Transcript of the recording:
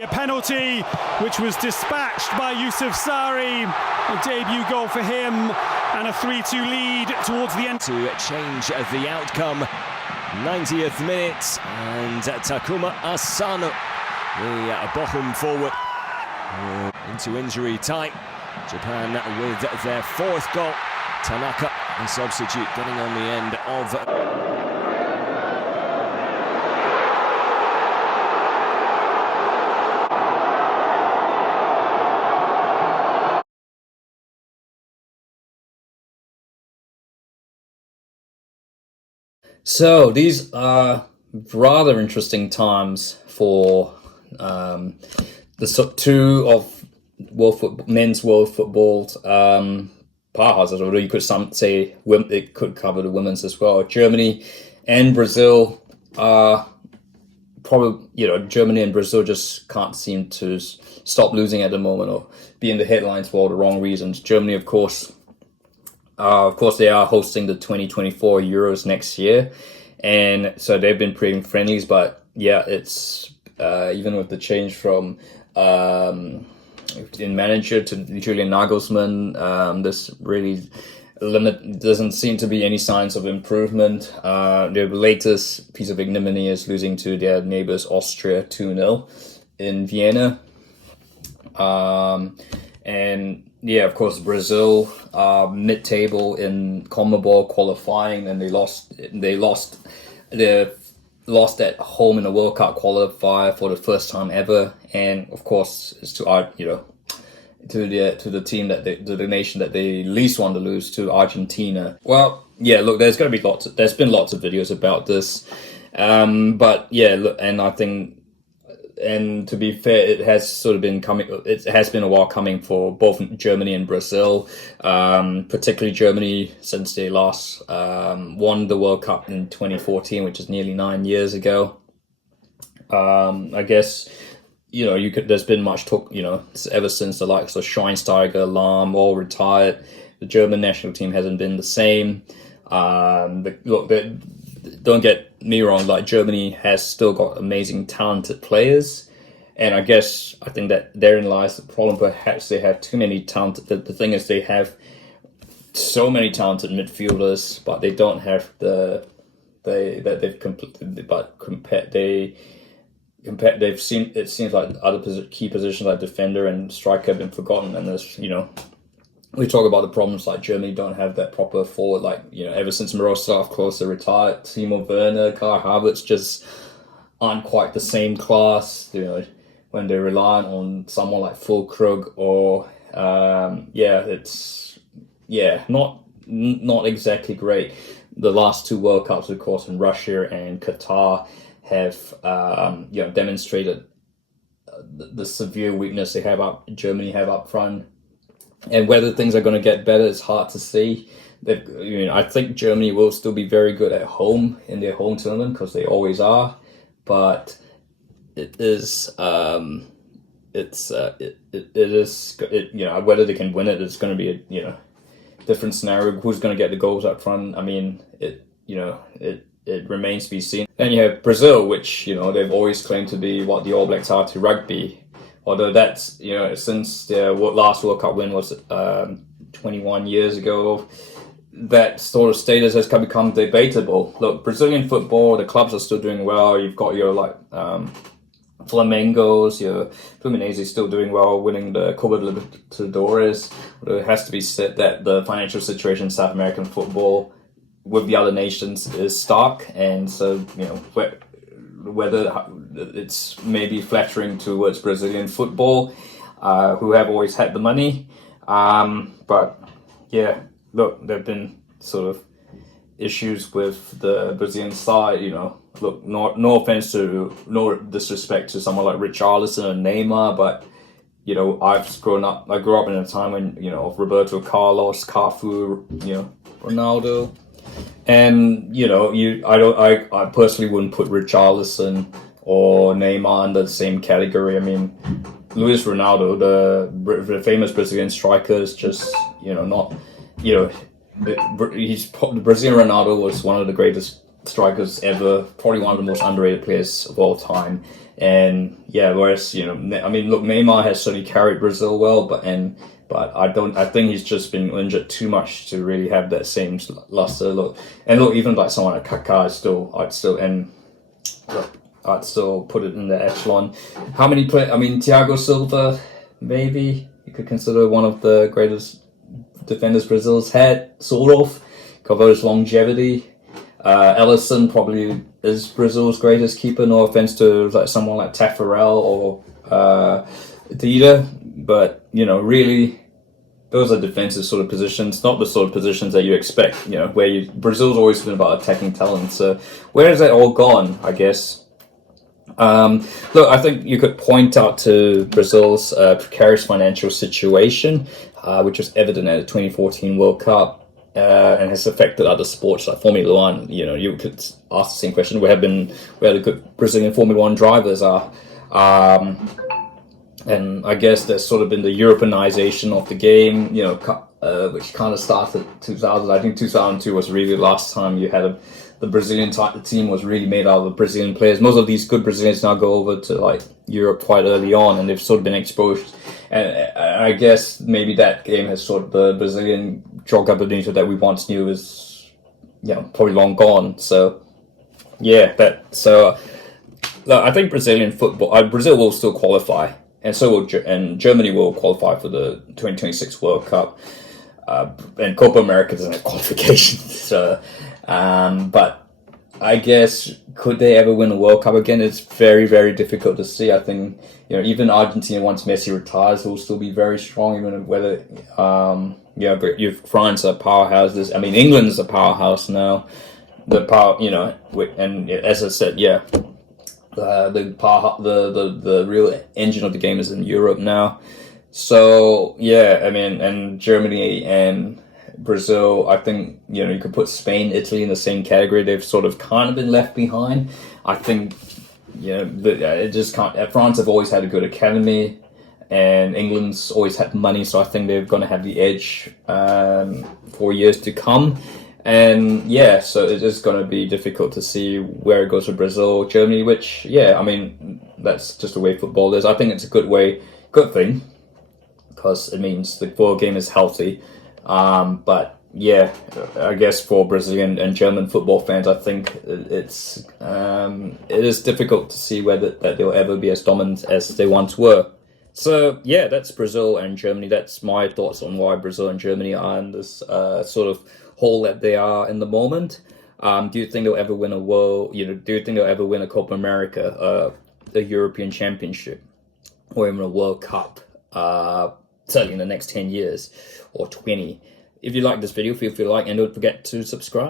A penalty which was dispatched by Yusuf Sari, a debut goal for him, and a 3-2 lead towards the end. To change the outcome, 90th minute, and Takuma Asano, the Bochum forward, into injury time. Japan with their fourth goal. Tanaka, a substitute, getting on the end of... So these are rather interesting times for the two of men's world football's powerhouses, although you could say it could cover the women's as well. Germany and Brazil are probably, Germany and Brazil just can't seem to stop losing at the moment or be in the headlines for all the wrong reasons. Germany, of course, they are hosting the 2024 Euros next year, and so they've been creating friendlies. But yeah, it's even with the change from in manager to Julian Nagelsmann, this really doesn't seem to be any signs of improvement. Their latest piece of ignominy is losing to their neighbors Austria 2-0 in Vienna, and yeah, of course, Brazil mid-table in CONMEBOL qualifying, and they lost at home in the World Cup qualifier for the first time ever. And of course, it's to the team to the nation that they least want to lose, to Argentina. Well, yeah, look, there's been lots of videos about this, but yeah, look, and I think. And to be fair, it has sort of been coming. It has been a while coming for both Germany and Brazil, particularly Germany, since they last won the World Cup in 2014, which is nearly 9 years ago. I guess there's been much talk, ever since the likes of Schweinsteiger, Lahm all retired. The German national team hasn't been the same. Don't get me wrong, like Germany has still got amazing talented players, and I think that therein lies the problem. Perhaps they have too many talented. The thing is, they have so many talented midfielders, but they don't have it seems like other key positions like defender and striker have been forgotten, and there's we talk about the problems like Germany don't have that proper forward, ever since Miroslav Klose retired, Timo Werner, Kai Havertz just aren't quite the same class, when they rely on someone like Füllkrug or, not exactly great. The last two World Cups, of course, in Russia and Qatar have, demonstrated the severe weakness Germany have up front. And whether things are going to get better is hard to see. I think Germany will still be very good at home in their home tournament, because they always are. But it is, whether they can win it is going to be a different scenario. Who's going to get the goals up front? I mean, it remains to be seen. Then you have Brazil, which they've always claimed to be what the All Blacks are to rugby. Although that's, since their last World Cup win was 21 years ago, that sort of status has become debatable. Look, Brazilian football, the clubs are still doing well. You've got your Flamengos, your Fluminense still doing well, winning the Copa Libertadores. Although it has to be said that the financial situation in South American football with the other nations is stark, and so whether it's maybe flattering towards Brazilian football, who have always had the money. But yeah, look, there have been sort of issues with the Brazilian side, Look, no offense no disrespect to someone like Richarlison and Neymar, but, I grew up in a time when, of Roberto Carlos, Cafu, Ronaldo. And I personally wouldn't put Richarlison or Neymar under the same category. I mean, Luis Ronaldo, the famous Brazilian striker, is just the Brazilian Ronaldo was one of the greatest strikers ever, probably one of the most underrated players of all time. And yeah, whereas, you know, I mean, look, Neymar has certainly carried Brazil well, but I think he's just been injured too much to really have that same luster. Look, even like someone like Kaká I'd still put it in the echelon. How many I mean, Thiago Silva, maybe you could consider one of the greatest defenders Brazil's had, sort of, because of his longevity. Ellison probably is Brazil's greatest keeper. No offense to like someone like Taffarel or Dida, but you know, really, those are defensive sort of positions, not the sort of positions that you expect. You know, Brazil's always been about attacking talent. So where has that all gone? I guess. Look, I think you could point out to Brazil's precarious financial situation, which was evident at the 2014 World Cup. And has affected other sports like Formula One. You know, you could ask the same question. Where the good Brazilian Formula One drivers are, and I guess there's sort of been the Europeanization of the game. You know, which kind of started 2000. I think 2002 was really the last time you had the Brazilian team was really made out of Brazilian players. Most of these good Brazilians now go over to like Europe quite early on, and they've sort of been exposed. And I guess maybe that game has sort of the Brazilian Joga Bonito that we once knew is, you know, probably long gone. So yeah, I think Brazilian football, Brazil will still qualify, and so will Germany will qualify for the 2026 World Cup. And Copa America doesn't have qualifications. So, but I guess, could they ever win a World Cup again? It's very, very difficult to see. I think, you know, even Argentina, once Messi retires, will still be very strong, even whether, but France are powerhouses. I mean, England's a powerhouse now. The power, you know, and as I said, the real engine of the game is in Europe now. So yeah, I mean, and Germany and Brazil, I think, you know, you could put Spain, Italy in the same category. They've sort of kind of been left behind. I think, you know, it just can't. France have always had a good academy, and England's always had money, so I think they're going to have the edge for years to come. And yeah, so it is going to be difficult to see where it goes for Brazil, Germany, which, yeah, I mean, that's just the way football is. I think it's a good thing, because it means the football game is healthy. But yeah, I guess for Brazilian and German football fans, I think it is difficult to see whether that they'll ever be as dominant as they once were. So yeah, that's Brazil and Germany. That's my thoughts on why Brazil and Germany are in this sort of hole that they are in the moment. Do you think they'll ever win do you think they'll ever win a Copa America, a European Championship, or even a World Cup? Certainly in the next 10 years or 20. If you like this video, feel free to like and don't forget to subscribe.